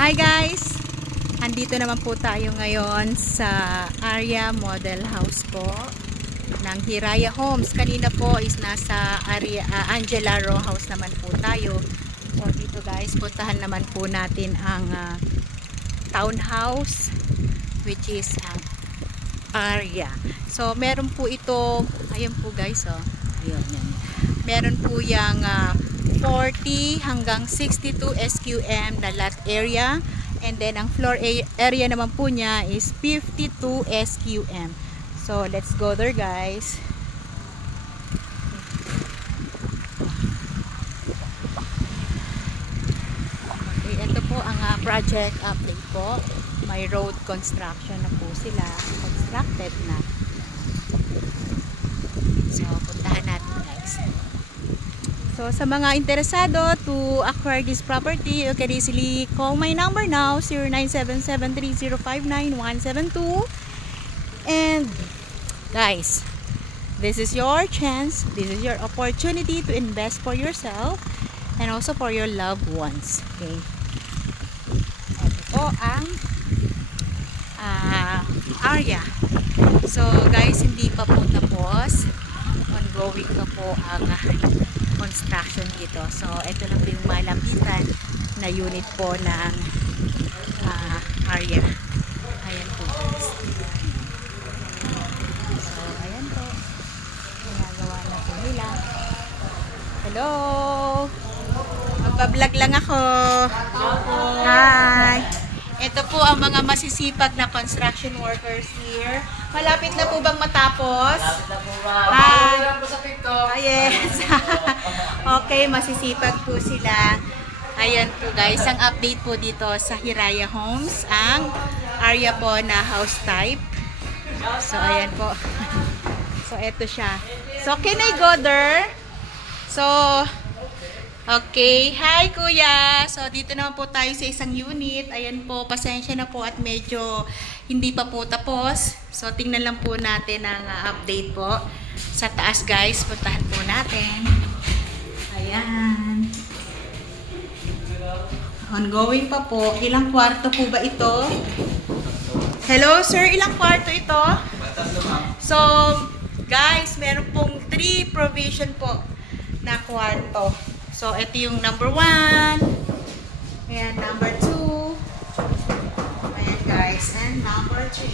Hi guys! Andito naman po tayo ngayon sa Aria Model House po ng Hiraya Homes. Kanina po is nasa Angela Row House naman po tayo. So dito guys, puntahan naman po natin ang townhouse which is ang Aria. So meron po ito, ayun po guys, oh. Ayun, yan. Meron po yung 40 hanggang 62 SQM na lot area, and then ang floor area naman po niya is 52 SQM. So let's go there guys. Okay, ito po ang project update po. May road construction na po sila, constructed na. So puntahan natin guys. So, sa mga interesado to acquire this property, you can easily call my number now, 09773059-172. And, guys, this is your chance, this is your opportunity to invest for yourself and also for your loved ones. Okay? Ito po ang Aria. So, guys, hindi pa po tapos. Ongoing pa po ang construction dito. So, ito lang po yung malambitan na unit po ng Aria. Ayan po guys. So, ayan po. Ginagawa na po nila. Hello! Magbablog lang ako. Hi! Ito po ang mga masisipag na construction workers here. Malapit na po bang matapos? Hi! Yes! Okay, masisipag po sila. Ayan po guys, ang update po dito sa Hiraya Homes. Ang area po na house type. So, ayan po. So, ito siya. So, can I go there? So, okay. Hi, kuya. So, dito naman po tayo sa isang unit. Ayan po, pasensya na po at medyo hindi pa po tapos. So, tingnan lang po natin ang update po. Sa taas, guys. Puntahan po natin. Ayan. Ongoing pa po. Ilang kwarto po ba ito? Hello, sir. Ilang kwarto ito? So, guys, meron pong 3 provision po na kwarto. So, ito yung number 1. Ayan, number 2. Ayan, guys. And number 3.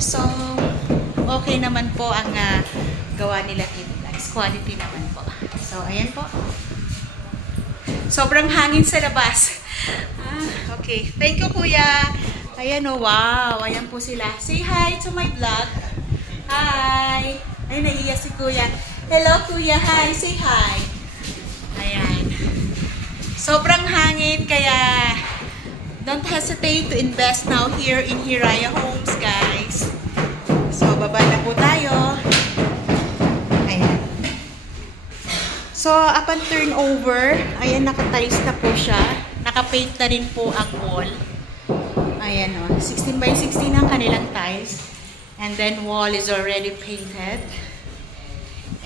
So, okay naman po ang gawa nila dito. Nice quality naman po. So, ayan po. Sobrang hangin sa labas. Okay. Thank you, kuya. Ayan, oh, wow. Ayan po sila. Say hi to my vlog. Hi. Ay, naiiyak si kuya. Hello, kuya. Hi. Say hi. Ayan. Sobrang hangin, kaya don't hesitate to invest now here in Hiraya Homes, guys. So, baba na po tayo. Ayan. So, upon turnover, ayan, naka-tiles na po siya. Naka-paint na rin po ang wall. Ayan, o. 16 by 16 ang kanilang tiles. And then, wall is already painted.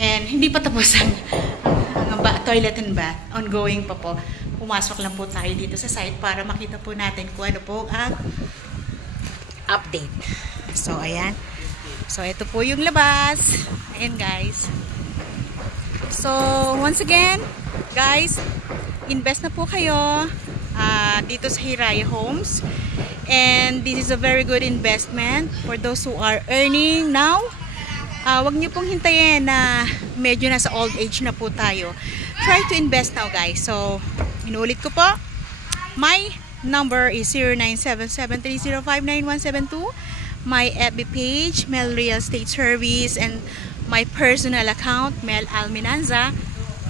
And, hindi pa tapos ang toilet and bath. Ongoing pa po. Pumasok lang po tayo dito sa site para makita po natin kung ano po ang update. So, ayan. So, ito po yung labas. Ayan, guys. So, once again, guys, invest na po kayo dito sa Hiraya Homes. And this is a very good investment for those who are earning now. Wag niyo pong hintayin na medyo nasa old age na po tayo. Try to invest now, guys. So, inuulit ko po. My number is 09773059-172. My FB page, Mel Real Estate Service, and my personal account, Mel Alminanza.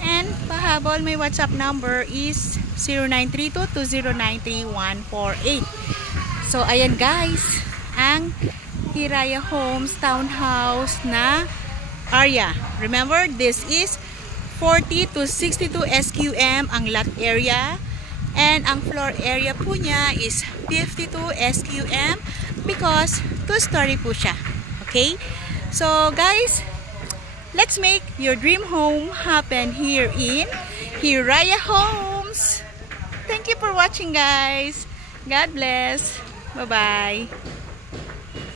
And pahabol, my WhatsApp number is 0932-2093-148. So, ayan guys, ang Hiraya Homes Townhouse na Aria. Remember, this is 40 to 62 SQM ang lot area. And ang floor area po niya is 52 SQM because 2-story po siya. Okay? So, guys, let's make your dream home happen here in Hiraya Homes. Thank you for watching, guys. God bless. Bye-bye.